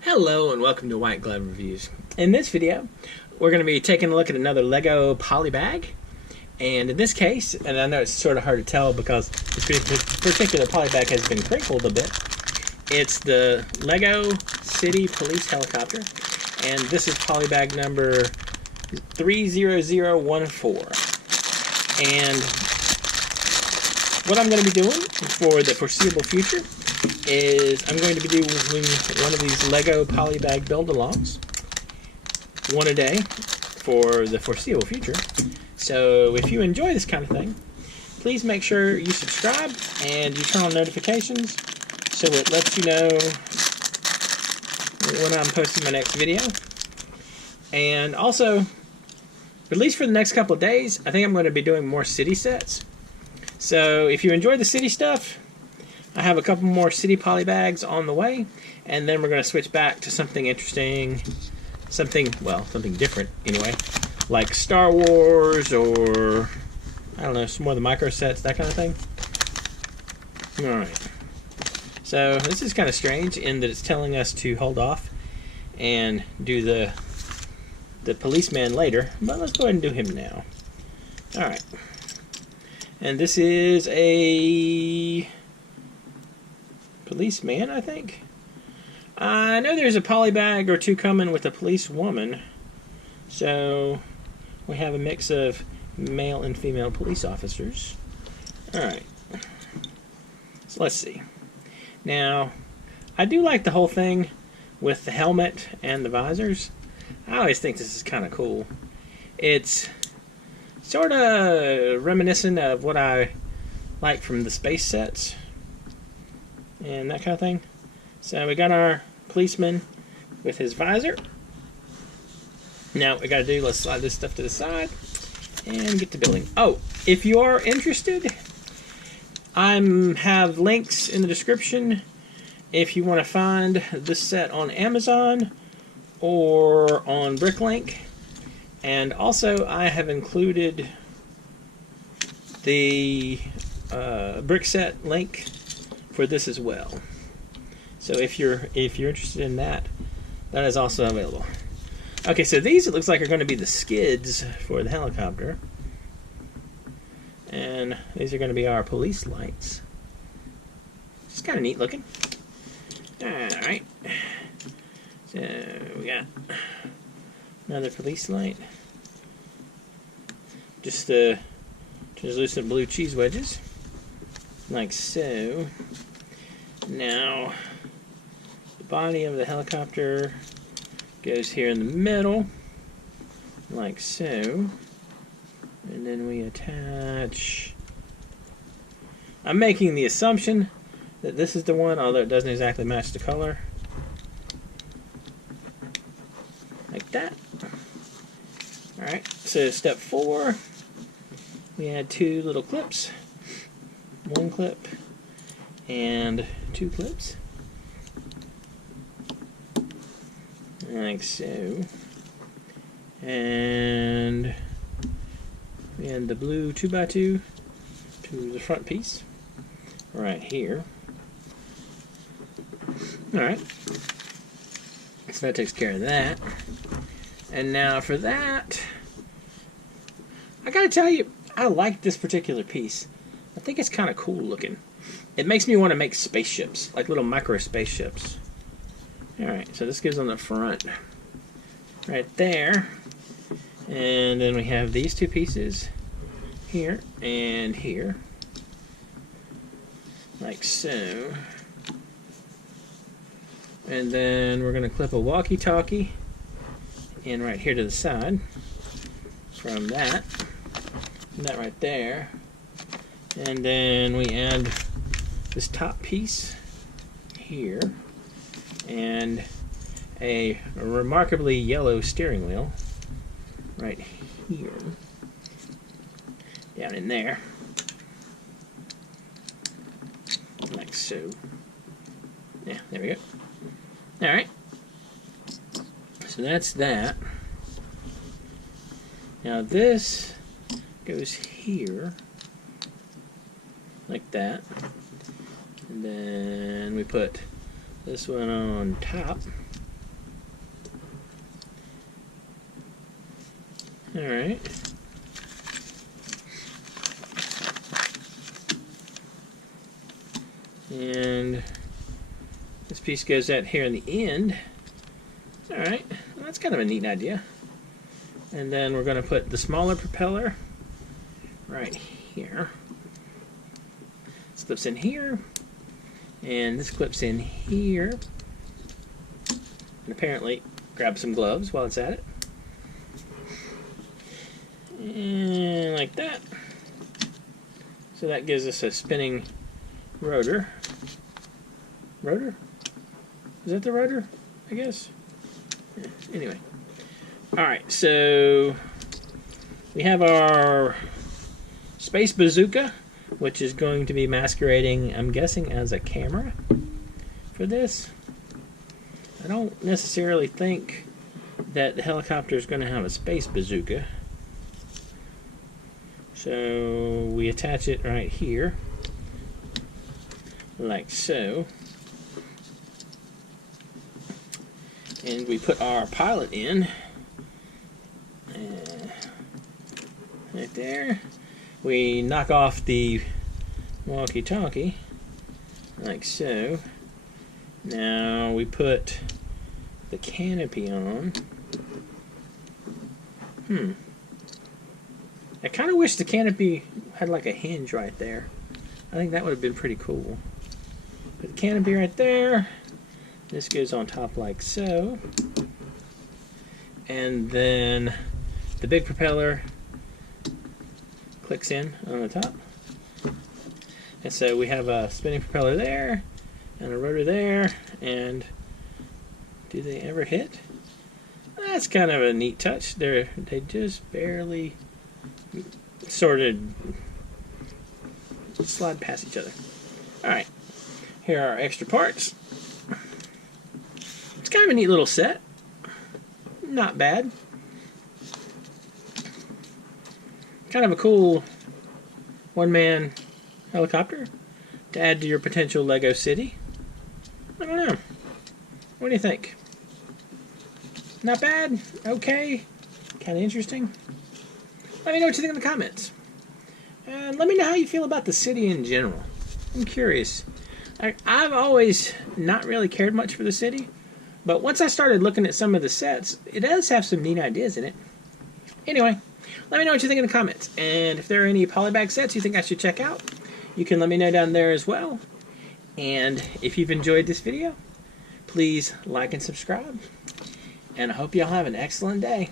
Hello and welcome to White Glove Reviews. In this video, we're going to be taking a look at another Lego Polybag. And in this case, and I know it's sort of hard to tell because this particular Polybag has been crinkled a bit, it's the Lego City Police Helicopter. And this is Polybag number 30014. And what I'm going to be doing for the foreseeable future is I'm going to be doing one of these Lego Polybag build-alongs, one a day for the foreseeable future. So if you enjoy this kind of thing, please make sure you subscribe and you turn on notifications so it lets you know when I'm posting my next video. And also, at least for the next couple of days, I think I'm going to be doing more city sets. So if you enjoy the city stuff, I have a couple more city polybags on the way, and then we're going to switch back to something interesting, something different anyway, like Star Wars or, I don't know, some more of the micro sets, that kind of thing. Alright, so this is kind of strange in that it's telling us to hold off and do the policeman later, but let's go ahead and do him now. Alright, and this is a policeman, I think. I know there's a polybag or two coming with a police woman, so we have a mix of male and female police officers. Alright, so let's see. Now, I do like the whole thing with the helmet and the visors. I always think this is kind of cool. It's sort of reminiscent of what I like from the space sets and that kind of thing. So we got our policeman with his visor. Now what we gotta do, let's slide this stuff to the side and get to building. Oh, if you are interested, I have links in the description if you want to find this set on Amazon or on Bricklink. And also I have included the brick set link for this as well. So if you're interested in that, that is also available. Okay, so these, it looks like, are going to be the skids for the helicopter, and these are going to be our police lights. It's kind of neat looking. Alright, so we got another police light, just the translucent blue cheese wedges, like so. Now, the body of the helicopter goes here in the middle, like so. And then we attach... I'm making the assumption that this is the one, although it doesn't exactly match the color. Like that. Alright, so step 4, we add 2 little clips. 1 clip and 2 clips, like so, and the blue 2x2 to the front piece right here. Alright, so that takes care of that. And now for that, I gotta tell you, I like this particular piece. I think it's kind of cool looking. It makes me want to make spaceships, like little micro spaceships. Alright, so this goes on the front, right there. And then we have these 2 pieces, here and here, like so. And then we're going to clip a walkie-talkie in right here to the side, from that, and that right there. And then we add this top piece here and a remarkably yellow steering wheel right here, down in there, like so. Yeah, there we go. Alright, so that's that. Now this goes here like that, and then we put This one on top. Alright. And this piece goes out here in the end. Alright, well, that's kind of a neat idea. And then we're going to put the smaller propeller right here. This clips in here. And this clips in here. And apparently grab some gloves while it's at it. And like that. So that gives us a spinning rotor. Rotor? Is that the rotor? I guess. Yeah, anyway. Alright, so we have our space bazooka, which is going to be masquerading, I'm guessing, as a camera for this. I don't necessarily think that the helicopter is going to have a space bazooka. So we attach it right here, like so. And we put our pilot in. Right there. We knock off the walkie-talkie, like so. Now we put the canopy on. I kind of wish the canopy had like a hinge right there. I think that would have been pretty cool. Put the canopy right there. This goes on top like so. And then the big propeller clicks in on the top. And so we have a spinning propeller there and a rotor there. And do they ever hit? That's kind of a neat touch. They just barely sort of slide past each other. Alright, here are our extra parts. It's kind of a neat little set. Not bad. Kind of a cool one-man helicopter to add to your potential Lego city. I don't know. What do you think? Not bad? Okay? Kind of interesting? Let me know what you think in the comments. And let me know how you feel about the city in general. I'm curious. I've always not really cared much for the city, but once I started looking at some of the sets, it does have some neat ideas in it. Anyway, let me know what you think in the comments. And if there are any Polybag sets you think I should check out, you can let me know down there as well. And if you've enjoyed this video, please like and subscribe. And I hope y'all have an excellent day.